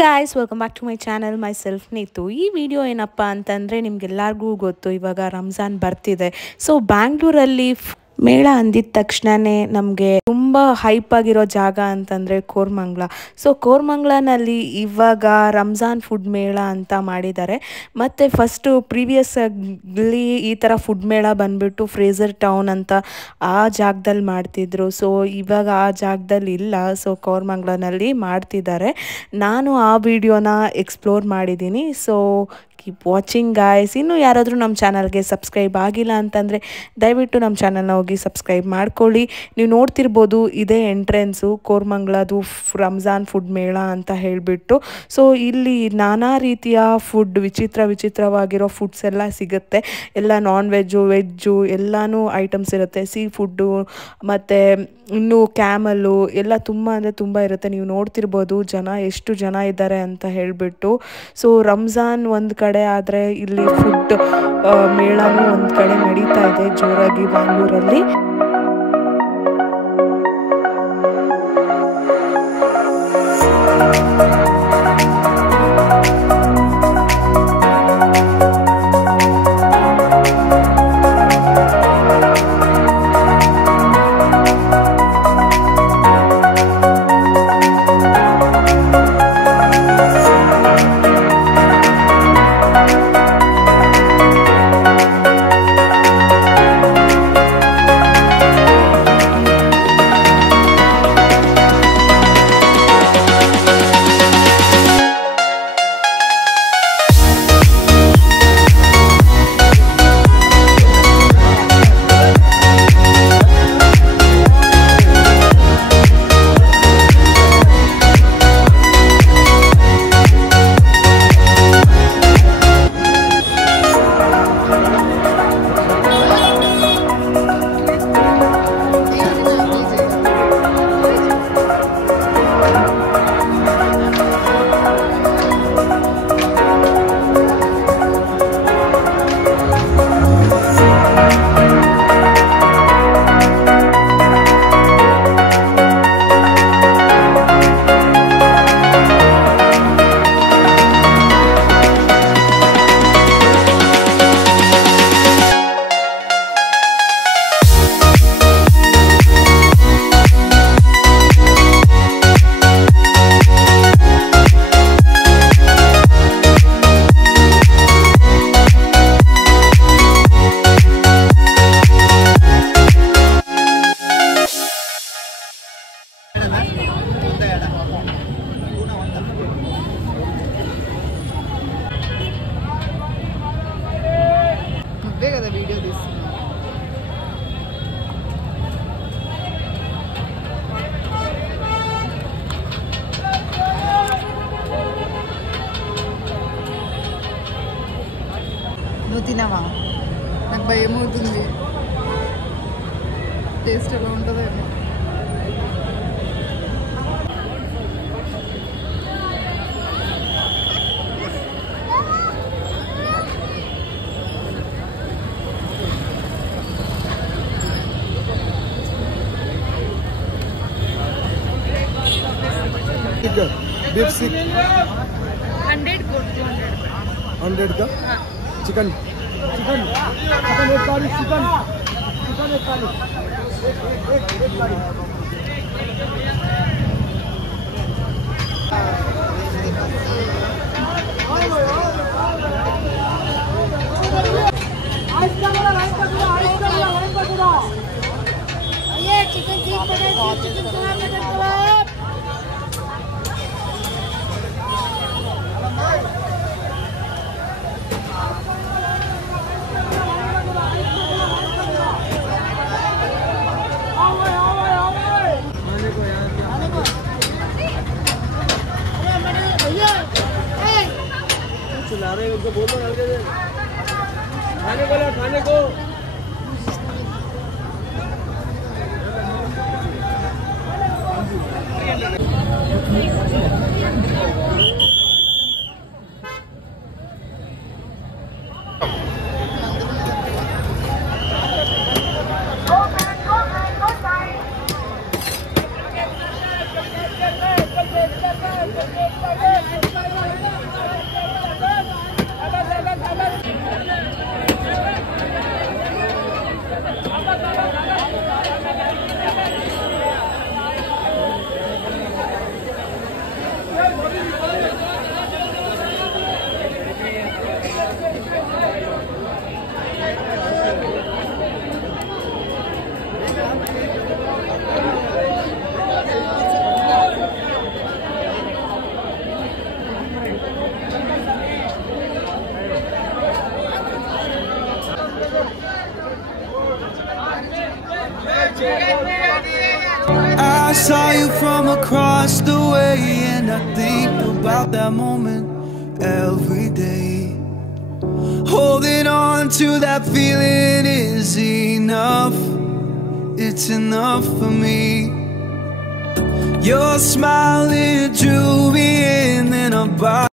Guys, welcome back to my channel. Myself Neetu. ಈ video ಏನಪ್ಪ ಅಂತಂದರೆ ನಿಮ್ಗೆಲ್ಲರಿಗೂ ಗೊತ್ತು, ಇವಾಗ ರಂಜಾನ್ ಬರ್ತಿದೆ. ಸೊ ಬ್ಯಾಂಗ್ಳೂರಲ್ಲಿ ಮೇಳ ಅಂದಿದ ತಕ್ಷಣವೇ ನಮಗೆ ತುಂಬ ಹೈಪ್ ಆಗಿರೋ ಜಾಗ ಅಂತಂದರೆ ಕೋರಮಂಗ್ಲ. ಸೊ ಕೋರಮಂಗ್ಲನಲ್ಲಿ ಇವಾಗ ರಂಜಾನ್ ಫುಡ್ ಮೇಳ ಅಂತ ಮಾಡಿದ್ದಾರೆ. ಮತ್ತು ಫಸ್ಟು ಪ್ರೀವಿಯಸ್ ಆಗಲಿ ಈ ಥರ ಫುಡ್ ಮೇಳ ಬಂದುಬಿಟ್ಟು ಫ್ರೇಜರ್ ಟೌನ್ ಅಂತ ಆ ಜಾಗದಲ್ಲಿ ಮಾಡ್ತಿದ್ರು. ಸೊ ಇವಾಗ ಆ ಜಾಗದಲ್ಲಿ ಇಲ್ಲ. ಸೊ ಕೋರಮಂಗ್ಲನಲ್ಲಿ ಮಾಡ್ತಿದ್ದಾರೆ. ನಾನು ಆ ವಿಡಿಯೋನ ಎಕ್ಸ್ಪ್ಲೋರ್ ಮಾಡಿದ್ದೀನಿ. So keep watching guys. ಇನ್ನೂ ಯಾರಾದರೂ ನಮ್ಮ ಚಾನಲ್ಗೆ ಸಬ್ಸ್ಕ್ರೈಬ್ ಆಗಿಲ್ಲ ಅಂತಂದರೆ ದಯವಿಟ್ಟು ನಮ್ಮ ಚಾನಲ್ನ ಹೋಗಿ ಸಬ್ಸ್ಕ್ರೈಬ್ ಮಾಡ್ಕೊಳ್ಳಿ. ನೀವು ನೋಡ್ತಿರ್ಬೋದು, ಇದೇ ಎಂಟ್ರೆನ್ಸು ಕೋರಮಂಗ್ಲದು ರಂಜಾನ್ ಫುಡ್ ಮೇಳ ಅಂತ ಹೇಳಿಬಿಟ್ಟು. ಸೊ ಇಲ್ಲಿ ನಾನಾ ರೀತಿಯ ಫುಡ್, ವಿಚಿತ್ರವಾಗಿರೋ ಫುಡ್ಸ್ ಎಲ್ಲ ಸಿಗುತ್ತೆ. ಎಲ್ಲ ನಾನ್ ವೆಜ್ಜು, ವೆಜ್ಜು ಎಲ್ಲನೂ ಐಟಮ್ಸ್ ಇರುತ್ತೆ. ಸೀ ಫುಡ್ಡು ಮತ್ತು ಇನ್ನು ಕ್ಯಾಮಲ್ಲು ಎಲ್ಲ ತುಂಬ ಅಂದರೆ ತುಂಬ ಇರುತ್ತೆ. ನೀವು ನೋಡ್ತಿರ್ಬೋದು ಎಷ್ಟು ಜನ ಇದ್ದಾರೆ ಅಂತ ಹೇಳಿಬಿಟ್ಟು. ಸೊ ರಂಜಾನ್ ಒಂದು ಕಡೆ ಆದರೆ ಇಲ್ಲಿ ಫುಡ್ ಮೇಳನೂ ಒಂದು ಕಡೆ ನಡೀತಾ ಇದೆ ಜೋರಾಗಿ ಬ್ಯಾಂಗ್ಳೂರಲ್ಲಿ. తినవా? నాకు భయం అవుతుంది. టేస్ట్ ఎలా ఉంటుందో ఏమో. बीफ सीख 100 को 100 का चिकन एक थाली चिकन एक थाली एक थाली चिकन कबाब ला रहे उनको बोलो खाने को I saw you from across the way, and I think about that moment every day. Holding on to that feeling is enough. It's enough for me. Your smile, it drew me in, and I'm by.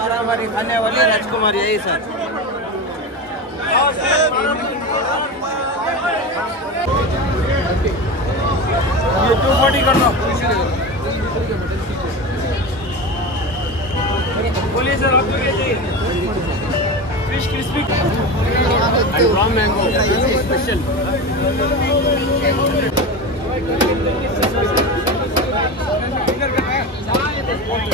मारामारी खाने वाली राजकुमारी यही sir. ये 240 कर दो। बोलिए sir आपको क्या चाहिए? Fish crispy raw mango special.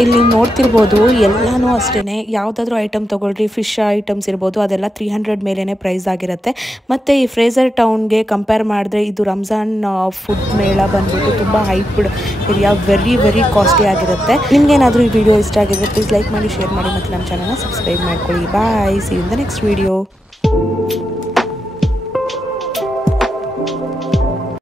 ಇಲ್ಲಿ ನೋಡ್ತಿರ್ಬೋದು ಎಲ್ಲನೂ ಅಷ್ಟೇ, ಯಾವುದಾದ್ರೂ ಐಟಮ್ ತೊಗೊಳ್ರಿ, ಫಿಶ್ ಐಟಮ್ಸ್ ಇರ್ಬೋದು, ಅದೆಲ್ಲ 300 ಮೇಲೇ ಪ್ರೈಸ್ ಆಗಿರುತ್ತೆ. ಮತ್ತು ಈ ಫ್ರೇಸರ್ ಟೌನ್ಗೆ ಕಂಪೇರ್ ಮಾಡಿದ್ರೆ ಇದು ರಂಜಾನ್ ಫುಡ್ ಮೇಳ ಬಂದ್ಬಿಟ್ಟು ತುಂಬ ಹೈಪ್ಡ್ ಏರಿಯಾ, ವೆರಿ ಕಾಸ್ಟ್ಲಿ ಆಗಿರುತ್ತೆ. ನಿಮ್ಗೇನಾದರೂ ಈ ವಿಡಿಯೋ ಇಷ್ಟ ಆಗಿದ್ರೆ ಪ್ಲೀಸ್ ಲೈಕ್ ಮಾಡಿ, ಶೇರ್ ಮಾಡಿ ಮತ್ತು ನಮ್ಮ ಚಾನಲ್ನ ಸಬ್ಸ್ಕ್ರೈಬ್ ಮಾಡ್ಕೊಳ್ಳಿ. Bye, see you in the next video.